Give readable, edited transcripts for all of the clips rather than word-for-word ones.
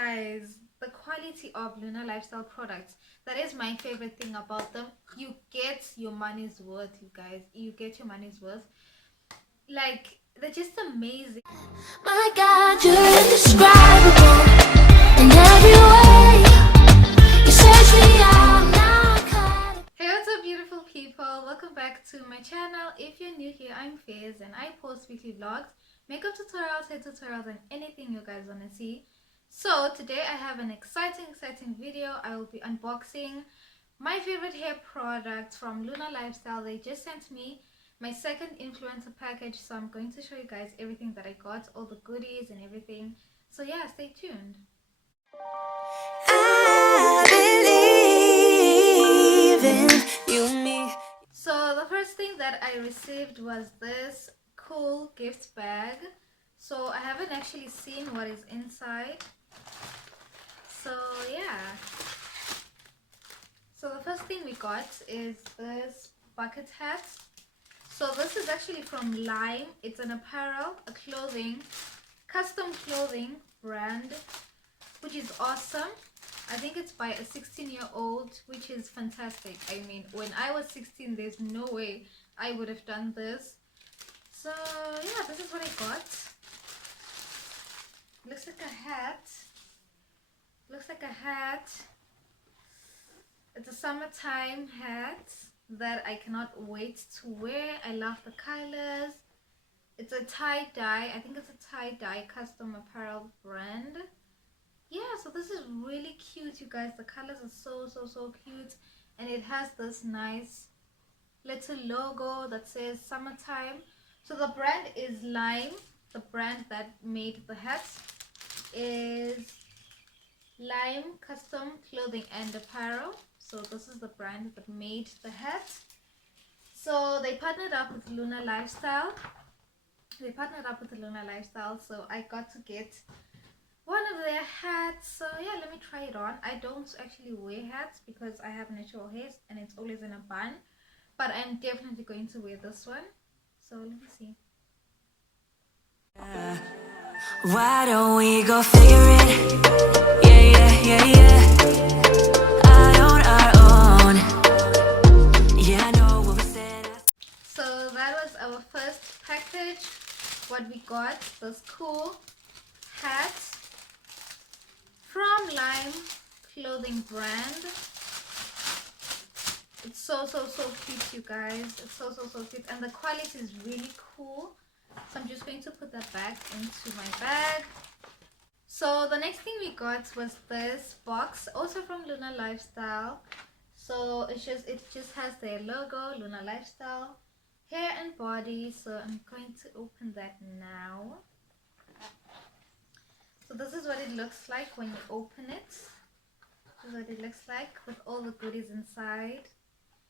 Guys, the quality of Luna Lifestyle products, that is my favorite thing about them. You get your money's worth, you guys. You get your money's worth. Like, they're just amazing. My God, you're indescribable in every way. You search me out now. Hey, what's up, beautiful people? Welcome back to my channel. If you're new here, I'm Faiz and I post weekly vlogs, makeup tutorials, hair tutorials, and anything you guys want to see. So today I have an exciting video. I will be unboxing my favorite hair products from Luna Lifestyle. They just sent me my second influencer package, so I'm going to show you guys everything that I got, all the goodies and everything. So yeah, stay tuned. I believe in you and me. So the first thing that I received was this cool gift bag. So I haven't actually seen what is inside. So yeah. So the first thing we got is this bucket hat. So this is actually from Lime. It's an apparel, a clothing, custom clothing brand, which is awesome. I think it's by a 16-year-old, which is fantastic. I mean, when I was 16, there's no way I would have done this. So yeah, this is what I got. Looks like a hat. Looks like a hat. It's a summertime hat that I cannot wait to wear. I love the colors. It's a tie-dye. I think it's a tie-dye custom apparel brand. Yeah, so this is really cute, you guys. The colors are so cute, and it has this nice little logo that says summertime. So the brand is Lime. The brand that made the hat is Lime Custom Clothing and Apparel. So this is the brand that made the hat. So they partnered up with Luna Lifestyle. So I got to get one of their hats. So yeah, let me try it on. I don't actually wear hats because I have natural hair and it's always in a bun, but I'm definitely going to wear this one. So let me see. Why don't we go figure it? Yeah. Out on our own. Yeah, I know what we said. So that was our first package. What we got, this cool hat from Lime clothing brand. It's so cute, you guys. It's so cute, and the quality is really cool. So I'm just going to put that back into my bag. So the next thing we got was this box, also from Luna Lifestyle. So it just has their logo, Luna Lifestyle, hair and body. So I'm going to open that now. So this is what it looks like when you open it. This is what it looks like with all the goodies inside.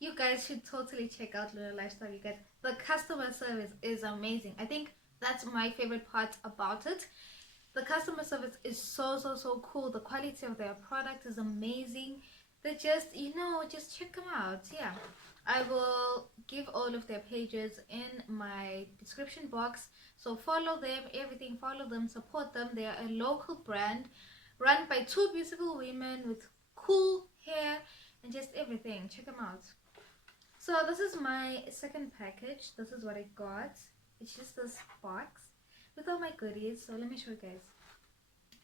You guys should totally check out Luna Lifestyle. You guys, the customer service is amazing. I think that's my favorite part about it. The customer service is so cool. The quality of their product is amazing. They just, just check them out. Yeah, I will give all of their pages in my description box. So follow them, everything, follow them, support them. They are a local brand run by two beautiful women with cool hair and just everything. Check them out. So this is my second package. This is what I got. It's just this box with all my goodies. So let me show you guys.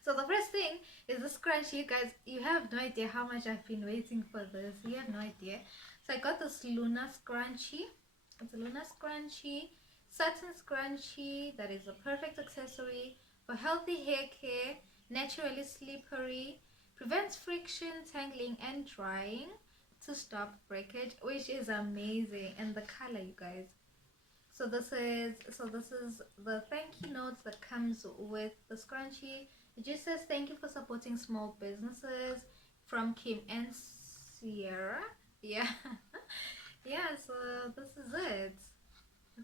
So the first thing is the scrunchie. You guys, you have no idea how much I've been waiting for this. You have no idea. So I got this Luna scrunchie. It's a Luna scrunchie, satin scrunchie that is a perfect accessory for healthy hair care, naturally slippery, prevents friction, tangling, and drying to stop breakage, which is amazing. And the color, you guys. So this is the thank you notes that comes with the scrunchie. It just says thank you for supporting small businesses from Kim and Sierra. Yeah. Yeah, so this is it.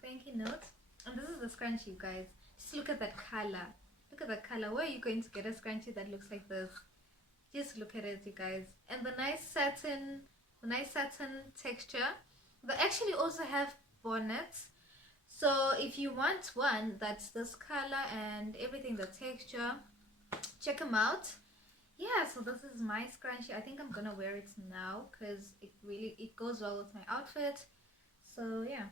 Thank you note. And this is the scrunchie, you guys. Just look at that color. Look at the color. Where are you going to get a scrunchie that looks like this? Just look at it, you guys. And the nice satin texture. They actually also have bonnets. So if you want one that's this color and everything, the texture, check them out. yeah, so this is my scrunchie. I think I'm gonna wear it now because it goes well with my outfit. So yeah,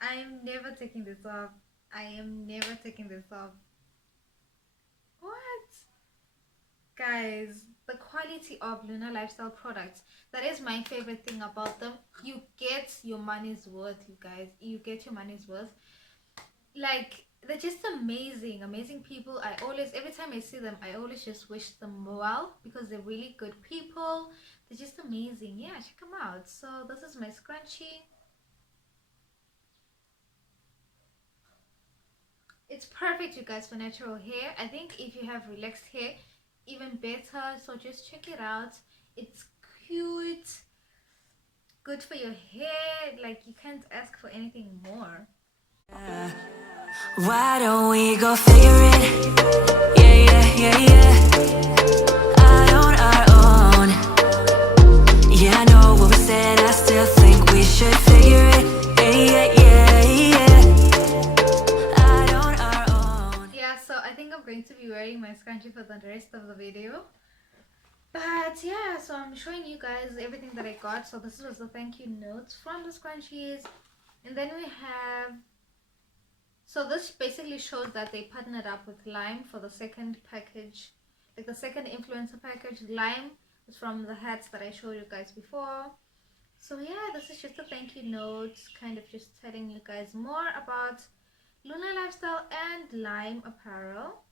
I'm never taking this off. I am never taking this off. What? Guys, the quality of Luna Lifestyle products, that is my favorite thing about them. You get your money's worth, you guys. You get your money's worth. Like, they're just amazing, amazing people. I always, every time I see them, I always just wish them well because they're really good people. They're just amazing. Yeah, check them out. So this is my scrunchie. It's perfect, you guys, for natural hair. I think if you have relaxed hair, even better. So just check it out. It's cute, good for your hair. Like, you can't ask for anything more. Why don't we go figure it? Yeah, yeah, yeah, yeah. Out on our own. Yeah, I know what we said. I still think we should figure it. Yeah, yeah, yeah, yeah. Out on our own. Yeah, so I think I'm going to be wearing my scrunchie for the rest of the video. But yeah, so I'm showing you guys everything that I got. So this was the thank you notes from the scrunchies. And then we have, so this basically shows that they partnered up with Lime for the second package, like the second influencer package. Lime was from the hats that I showed you guys before. So yeah, this is just a thank you note, kind of just telling you guys more about Luna Lifestyle and Lime Apparel.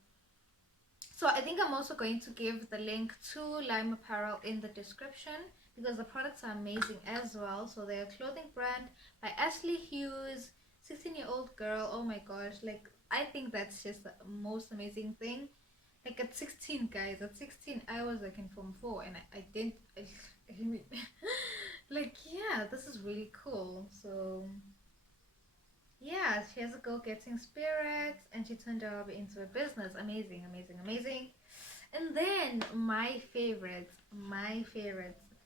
So I think I'm also going to give the link to Lime Apparel in the description because the products are amazing as well. So they're a clothing brand by Ashley Hughes, 16-year-old girl. Oh my gosh, like I think that's just the most amazing thing. Like at 16, guys, at 16 I was like in form 4 and I didn't like, yeah, this is really cool. So yeah, she has a go-getting spirit and she turned her hobby into a business. Amazing, amazing, amazing. And then my favorite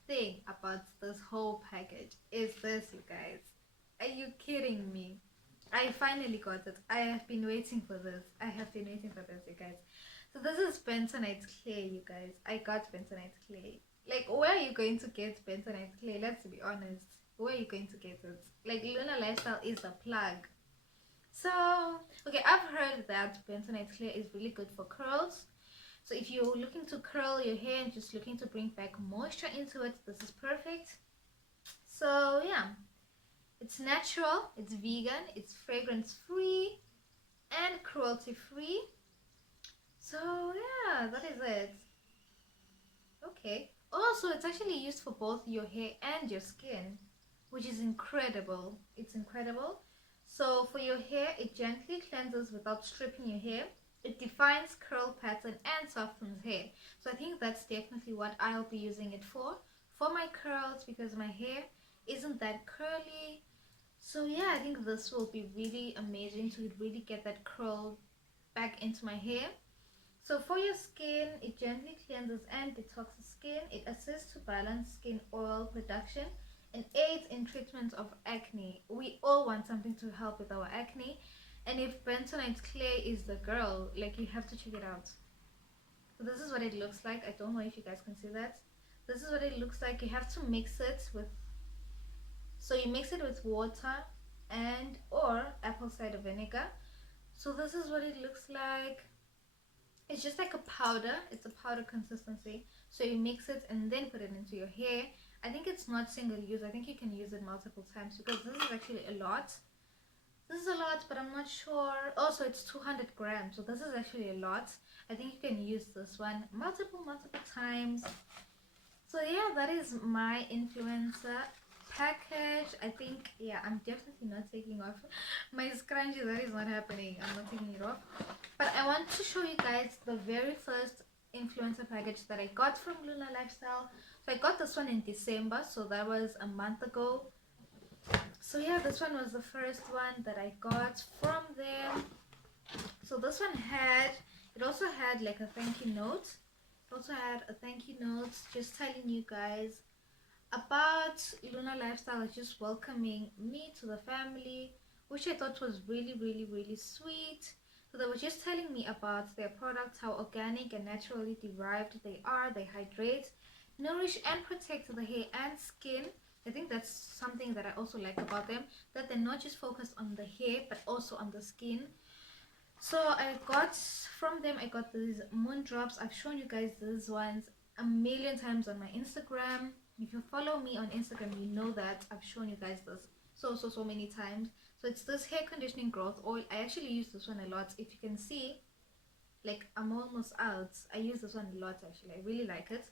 thing about this whole package is this, you guys. Are you kidding me? I finally got it. I have been waiting for this. I have been waiting for this, you guys. So this is bentonite clay, you guys. I got bentonite clay. Like, where are you going to get bentonite clay? Let's be honest. Where are you going to get it? Like, Luna Lifestyle is the plug. So, okay, I've heard that bentonite clay is really good for curls. So if you're looking to curl your hair and just looking to bring back moisture into it, this is perfect. So yeah, it's natural, it's vegan, it's fragrance free and cruelty free. So yeah, that is it. Okay. Also, it's actually used for both your hair and your skin, which is incredible. It's incredible. So for your hair, it gently cleanses without stripping your hair. It defines curl pattern and softens hair. So I think that's definitely what I'll be using it for my curls, because my hair isn't that curly. So yeah, I think this will be really amazing to really get that curl back into my hair. So for your skin, it gently cleanses and detoxes skin. It assists to balance skin oil production and aids in treatment of acne. We all want something to help with our acne. And if bentonite clay is the girl, like, you have to check it out. So this is what it looks like. I don't know if you guys can see that. This is what it looks like. You have to mix it with, so you mix it with water and or apple cider vinegar. So this is what it looks like. It's just like a powder. It's a powder consistency. So you mix it and then put it into your hair. I think it's not single use. I think you can use it multiple times because this is actually a lot. This is a lot, but I'm not sure. Also, it's 200 grams. So this is actually a lot. I think you can use this one multiple times. So yeah, that is my influencer package. I think, yeah, I'm definitely not taking off my scrunchie. That is not happening. I'm not taking it off. But I want to show you guys the very first influencer package that I got from Luna Lifestyle. So I got this one in December, so that was a month ago. So yeah, this one was the first one that I got from them. So this one had, it also had like a thank you note. It also had a thank you note just telling you guys about Luna Lifestyle, just welcoming me to the family, which I thought was really, really, really sweet. So they were just telling me about their products, how organic and naturally derived they are. They hydrate, nourish and protect the hair and skin. I think that's something that I also like about them, that they're not just focused on the hair but also on the skin. So I got from them, I got these moon drops. I've shown you guys these ones a million times on my Instagram. If you follow me on Instagram, you know that I've shown you guys this so many times. So it's this hair conditioning growth oil. I actually use this one a lot. If you can see, like, I'm almost out. I use this one a lot actually. I really like it.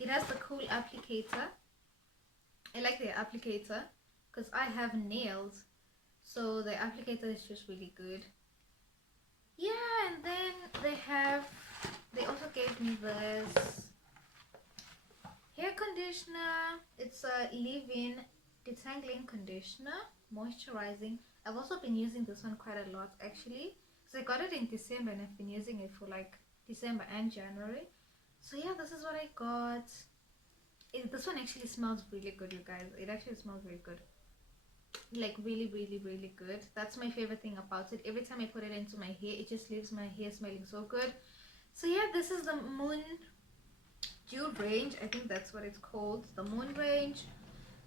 It has the cool applicator. I like the applicator because I have nails, so the applicator is just really good. Yeah, and then they also gave me this hair conditioner. It's a leave-in detangling conditioner, moisturizing. I've also been using this one quite a lot actually, so I got it in December and I've been using it for like December and January. So yeah, this is what I got. This one actually smells really good, you guys. It actually smells really good, like really good. That's my favorite thing about it. Every time I put it into my hair, it just leaves my hair smelling so good. So yeah, this is the Moon Dew range. I think that's what it's called, the Moon range.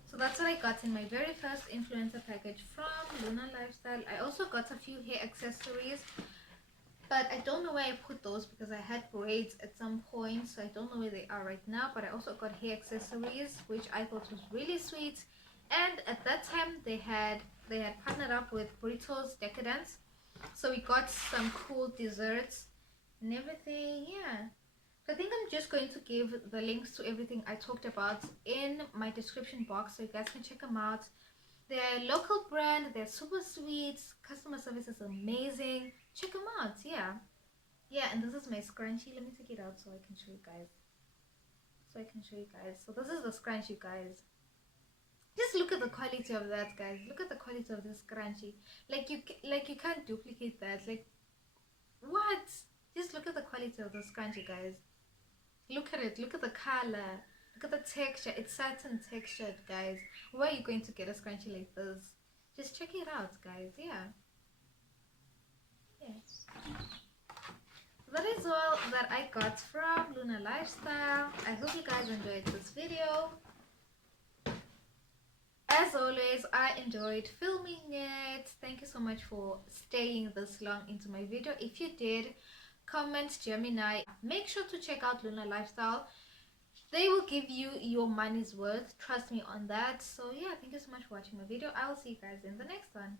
So that's what I got in my very first influencer package from Luna Lifestyle. I also got a few hair accessories, but I don't know where I put those because I had braids at some point, so I don't know where they are right now. But I also got hair accessories, which I thought was really sweet. And at that time they had partnered up with Burritos Decadence, so we got some cool desserts and everything. Yeah, so I think I'm just going to give the links to everything I talked about in my description box so you guys can check them out. They're local brand, they're super sweet, customer service is amazing. Check them out. Yeah, and this is my scrunchie. Let me take it out so I can show you guys. So this is the scrunchie, guys. Just look at the quality of that, guys. Look at the quality of this scrunchie. Like you can't duplicate that. Like, what? Just look at the quality of the scrunchie, guys. Look at it. Look at the color. Look at the texture. It's satin textured, guys. Where are you going to get a scrunchie like this? Just check it out, guys. Yeah. That is all that I got from Luna Lifestyle. I hope you guys enjoyed this video. As always, I enjoyed filming it. Thank you so much for staying this long into my video. If you did, comment Gemini. Make sure to check out Luna Lifestyle. They will give you your money's worth. Trust me on that. So yeah, thank you so much for watching my video. I will see you guys in the next one.